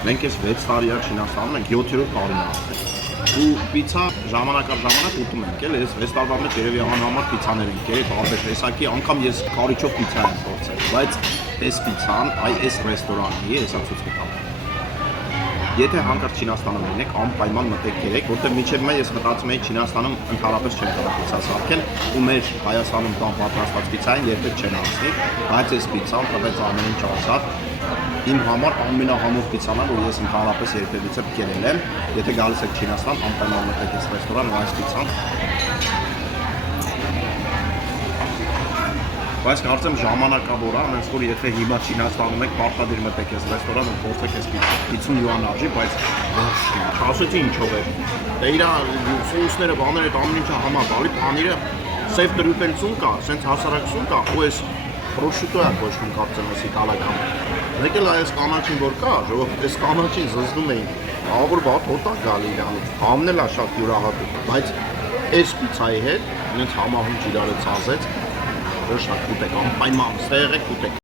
Մենք այս 6 տարի Չինաստանում ենք 7-րդ տարին արդեն։ Ու պիցա ժամանակ առ ժամանակ ուտում ենք, էլի այս 6 տարվա մեջ երևի անհամար պիցաներ ենք եկել, տարբեր տեսակի, անգամ ես կարիճով պիցա եմ փորձել, բայց այս պիցան, այս ռեստորանի է, հեսա ցույց կտամ։ Եթե հանկարծ Չինաստանում լինեք, անպայման մտեք երեք, որտեղ մինչև մե ես մտածում էի Չինաստանում ընդհանրապես չեն կարող պիցա սարքել, ու մեր Հայաստանում տան պատրաստած պիցային երբեք չեն անցնի, բայց այս պիցան տվեց ամեն ինչ անցավ։ Իմ համար ամենահամով պիցան է, որ ես ընդհանրապես երբևիցե կերել եմ, եթե գալիս եք Չինաստան, անպայման մտեք այս ռեստորան ու այս պիցան։ Բայց կարծեմ ժամանակավոր է, այնպես որ եթե հիմա Չինաստանում եք, պարտադիր մտեք այս ռեստորան ու փորձեք այս պիցա։ 50 յուան արժի, բայց ասեցի ինչով է։ Դե իր սոուսները, բաները, ամեն ինչը համապարի, պանիրը սև տրյուֆելցուն կա, սենց հասարակություն կա, ու այս պրոշուտո է կոչվում կարծեմ այս իտալական։ Մեկ էլ այս կանաչին որ կա, ժողովուրդ այս կանաչին զզվում էին։ Ավոր բաթ հոտա գալի իրանից։ Համն էլ է շատ յուրահատուկ, բայց այս պիցայի հետ ինձ համահունչ իրարը ցազեց, որ շատ կուտեք, անպայման ստեղ եք կուտեք։